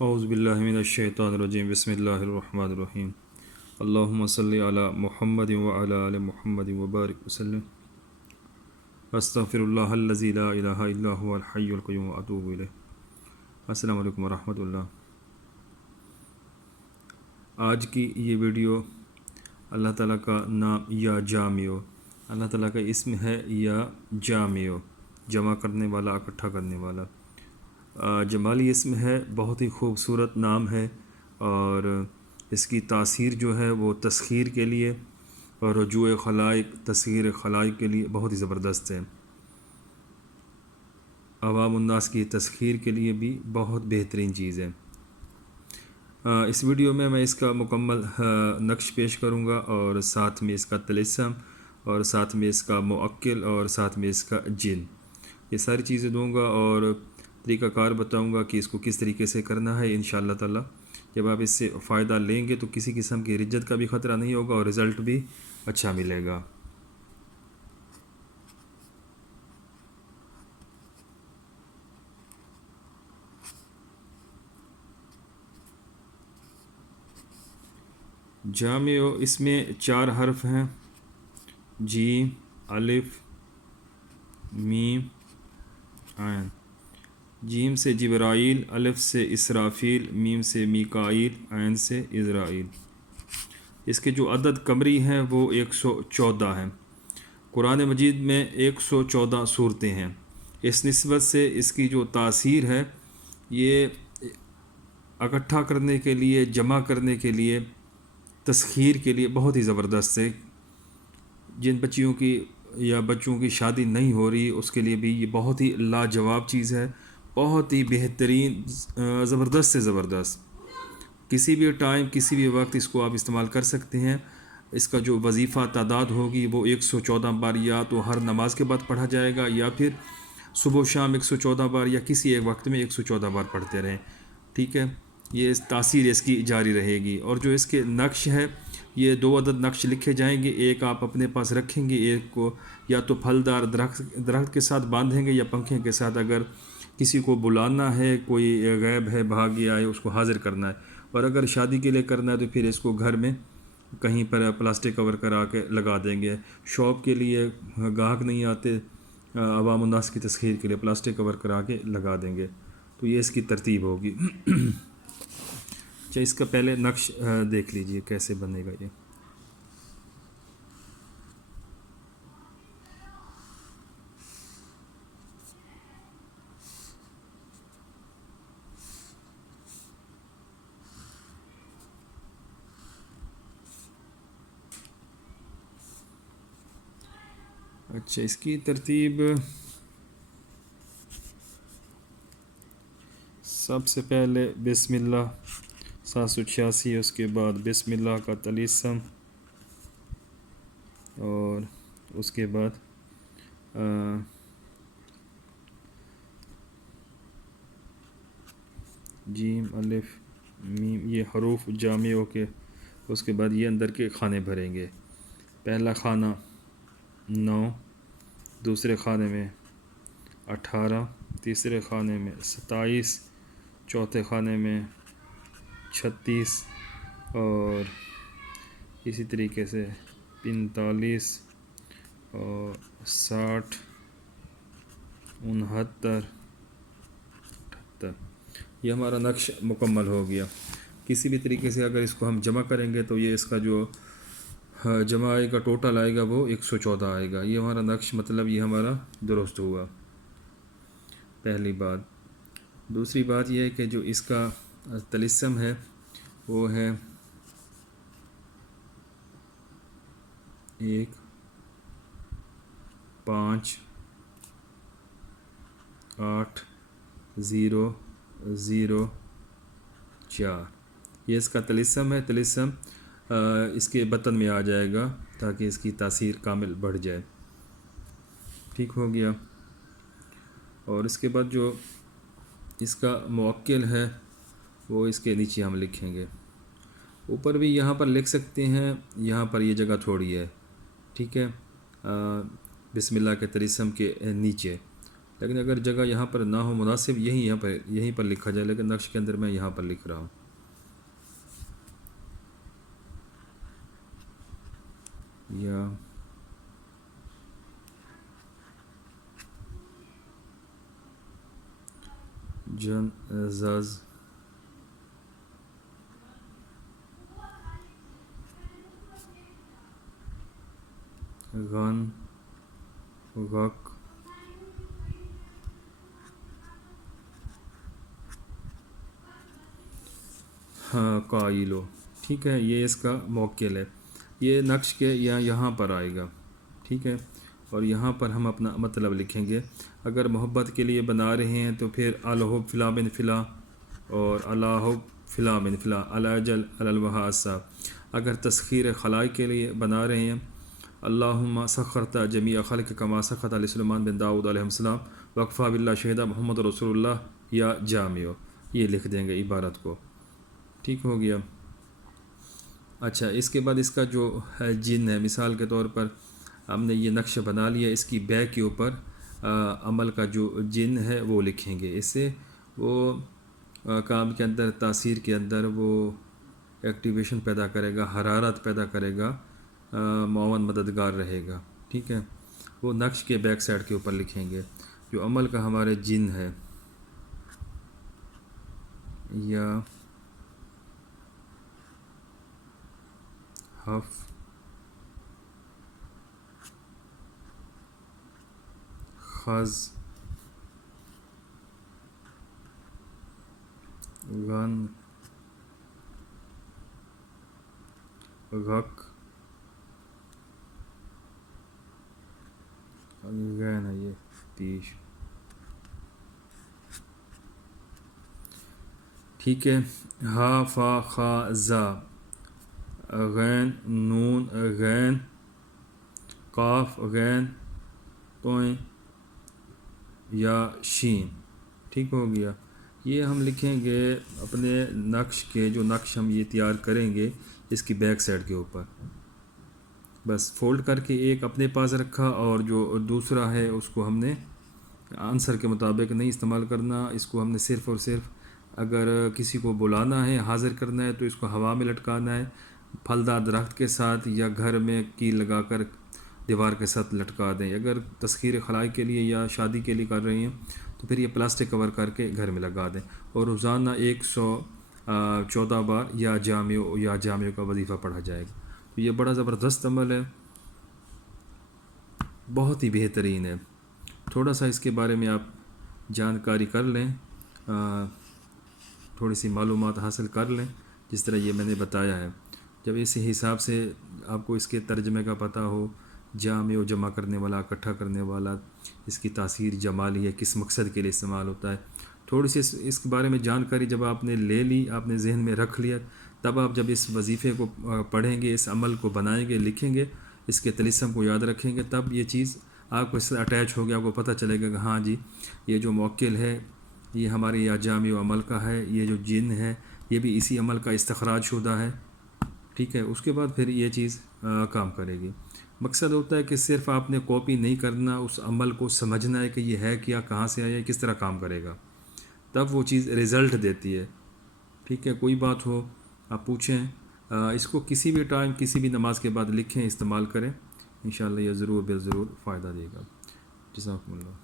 اعوذ باللہ من الشیطان الرجیم بسم اللہ الرحمن الرحیم اللہم صلی علی محمد وعلی آل محمد وبارک وسلم استغفر اللہ الذی لا الہ الا هو الحی القیوم واتوب الیہ۔ السلام علیکم ورحمۃ اللہ۔ آج کی یہ ویڈیو اللہ تعالیٰ کا نام یا جامع، اللہ تعالیٰ کا اسم ہے یا جامع، جمع کرنے والا، اکٹھا کرنے والا۔ جمالی اسم ہے، بہت ہی خوبصورت نام ہے، اور اس کی تاثیر جو ہے وہ تسخیر کے لیے اور رجوع خلائق، تصغیر خلائق کے لیے بہت ہی زبردست ہے۔ عوام الناس کی تسخیر کے لیے بھی بہت بہترین چیز ہے۔ اس ویڈیو میں اس کا مکمل نقش پیش کروں گا، اور ساتھ میں اس کا طلسم، اور ساتھ میں اس کا موکل، اور ساتھ میں اس کا جن، یہ ساری چیزیں دوں گا، اور طریقہ کار بتاؤں گا کہ اس کو کس طریقے سے کرنا ہے۔ انشاءاللہ تعالی جب آپ اس سے فائدہ لیں گے تو کسی قسم کی رجت کا بھی خطرہ نہیں ہوگا، اور رزلٹ بھی اچھا ملے گا۔ جامع، اس میں 4 حرف ہیں: جیم، الف، میم، عین۔ جیم سے جبرائیل، الف سے اسرافیل، میم سے میکائیل، عین سے عزرائیل۔ اس کے جو عدد قمری ہیں وہ 114 ہیں۔ قرآن مجید میں 114 صورتیں ہیں۔ اس نسبت سے اس کی جو تاثیر ہے، یہ اکٹھا کرنے کے لیے، جمع کرنے کے لیے، تسخیر کے لیے بہت ہی زبردست ہے۔ جن بچیوں کی یا بچوں کی شادی نہیں ہو رہی، اس کے لیے بھی یہ بہت ہی لاجواب چیز ہے، بہت ہی بہترین، زبردست سے زبردست۔ کسی بھی ٹائم، کسی بھی وقت اس کو آپ استعمال کر سکتے ہیں۔ اس کا جو وظیفہ تعداد ہوگی وہ 114 بار، یا تو ہر نماز کے بعد پڑھا جائے گا، یا پھر صبح و شام 114 بار، یا کسی ایک وقت میں 114 بار پڑھتے رہیں۔ ٹھیک ہے، یہ تاثیر اس کی جاری رہے گی۔ اور جو اس کے نقش ہے، یہ 2 عدد نقش لکھے جائیں گے، ایک آپ اپنے پاس رکھیں گے، ایک کو یا تو پھلدار درخت کے ساتھ باندھیں گے، یا پنکھے کے ساتھ۔ اگر کسی کو بلانا ہے، کوئی غیب ہے، بھاگ گیا ہے، اس کو حاضر کرنا ہے، اور اگر شادی کے لیے کرنا ہے تو پھر اس کو گھر میں کہیں پر پلاسٹک کور کرا کے لگا دیں گے۔ شاپ کے لیے گاہک نہیں آتے، عوام الناس کی تسخیر کے لیے پلاسٹک کور کرا کے لگا دیں گے۔ تو یہ اس کی ترتیب ہوگی۔ اچھا، اس کا پہلے نقش دیکھ لیجئے کیسے بنے گا یہ۔ اچھا، اس کی ترتیب سب سے پہلے بسم اللہ 786، اس کے بعد بسم اللہ کا طلسم، اور اس کے بعد جیم، الف، میم، یہ حروف جامعوں کے۔ اس کے بعد یہ اندر کے کھانے بھریں گے۔ پہلا خانہ 9، دوسرے خانے میں 18، تیسرے خانے میں 27، چوتھے خانے میں 36، اور اسی طریقے سے 45 اور 60، 69، 78۔ یہ ہمارا نقش مکمل ہو گیا۔ کسی بھی طریقے سے اگر اس کو ہم جمع کریں گے تو یہ اس کا جو جمع آئے گا، ٹوٹل آئے گا، وہ 114 آئے گا۔ یہ ہمارا نقش، مطلب یہ ہمارا درست ہوا، پہلی بات۔ دوسری بات یہ ہے کہ جو اس کا طلسم ہے وہ ہے 1 5 8 0 0 4۔ یہ اس کا طلسم ہے۔ طلسم اس کے بطن میں آ جائے گا تاکہ اس کی تاثیر کامل بڑھ جائے۔ ٹھیک ہو گیا۔ اور اس کے بعد جو اس کا موکل ہے وہ اس کے نیچے ہم لکھیں گے۔ اوپر بھی یہاں پر لکھ سکتے ہیں، یہاں پر یہ جگہ تھوڑی ہے، ٹھیک ہے، بسم اللہ کے طلسم کے نیچے، لیکن اگر جگہ یہاں پر نہ ہو مناسب یہیں پر لکھا جائے، لیکن نقش کے اندر میں یہاں پر لکھ رہا ہوں. یا جن زز غن غق قائلو. ٹھیک ہے، یہ اس کا موکل ہے. یہ نقش کے یہاں پر آئے گا. ٹھیک ہے، اور یہاں پر ہم اپنا مطلب لکھیں گے. اگر محبت کے لیے بنا رہے ہیں تو پھر الحب فلاں بن فلاں اور الحب فلاں بن فلاں الاجل الوحاسا. اگر تسخیر خلائق کے لیے بنا رہے ہیں اللہم سخرت جمیع خلق کما سخرت علی سلیمان بن داؤد علیہ السلام وقفہ باللہ شہدہ محمد رسول اللہ یا جامع، یہ لکھ دیں گے عبارت کو. ٹھیک ہو گیا. اچھا، اس کے بعد اس کا جو ہے جن ہے، مثال کے طور پر ہم نے یہ نقش بنا لیا، اس کی بیک کے اوپر عمل کا جو جن ہے وہ لکھیں گے. اس سے وہ کام کے اندر، تاثیر کے اندر وہ ایکٹیویشن پیدا کرے گا، حرارت پیدا کرے گا، معاون مددگار رہے گا. ٹھیک ہے، وہ نقش کے بیک سائڈ کے اوپر لکھیں گے. جو عمل کا ہمارے جن ہے یا حف خز غن غق غین ہے یہ پیش. ٹھیک ہے، ہا فا خا زا غین نون غین قاف غین توئیں یا شین. ٹھیک ہو گیا. یہ ہم لکھیں گے اپنے نقش کے، جو نقش ہم یہ تیار کریں گے اس کی بیک سائڈ کے اوپر. بس فولڈ کر کے ایک اپنے پاس رکھا اور جو دوسرا ہے اس کو ہم نے آنسر کے مطابق نہیں استعمال کرنا. اس کو ہم نے صرف اور صرف اگر کسی کو بلانا ہے، حاضر کرنا ہے تو اس کو ہوا میں لٹکانا ہے، پھلدار درخت کے ساتھ یا گھر میں کیل لگا کر دیوار کے ساتھ لٹکا دیں. اگر تسخیر خلائق کے لیے یا شادی کے لیے کر رہی ہیں تو پھر یہ پلاسٹک کور کر کے گھر میں لگا دیں، اور روزانہ 114 بار یا جامع کا وظیفہ پڑھا جائے گا. تو یہ بڑا زبردست عمل ہے، بہت ہی بہترین ہے. تھوڑا سا اس کے بارے میں آپ جانکاری کر لیں، تھوڑی سی معلومات حاصل کر لیں جس طرح یہ میں نے بتایا ہے. جب اسی حساب سے آپ کو اس کے ترجمے کا پتہ ہو، جامع و جمع کرنے والا، اکٹھا کرنے والا، اس کی تاثیر جمالی ہے، کس مقصد کے لیے استعمال ہوتا ہے، تھوڑی سی اس کے بارے میں جانکاری جب آپ نے لے لی، آپ نے ذہن میں رکھ لیا، تب آپ جب اس وظیفے کو پڑھیں گے، اس عمل کو بنائیں گے، لکھیں گے، اس کے طلسم کو یاد رکھیں گے، تب یہ چیز آپ کو اس سے اٹیچ ہو گیا، آپ کو پتہ چلے گا کہ ہاں جی یہ جو موکل ہے یہ ہمارے یا جامع و عمل کا ہے، یہ جو جن ہے یہ بھی اسی عمل کا استخراج شدہ ہے. ٹھیک ہے، اس کے بعد پھر یہ چیز کام کرے گی. مقصد ہوتا ہے کہ صرف آپ نے کاپی نہیں کرنا، اس عمل کو سمجھنا ہے کہ یہ ہے کیا، کہاں سے آیا، کس طرح کام کرے گا، تب وہ چیز رزلٹ دیتی ہے. ٹھیک ہے، کوئی بات ہو آپ پوچھیں. اس کو کسی بھی ٹائم، کسی بھی نماز کے بعد لکھیں، استعمال کریں، انشاءاللہ یہ ضرور بے ضرور فائدہ دے گا. جزاکم اللہ.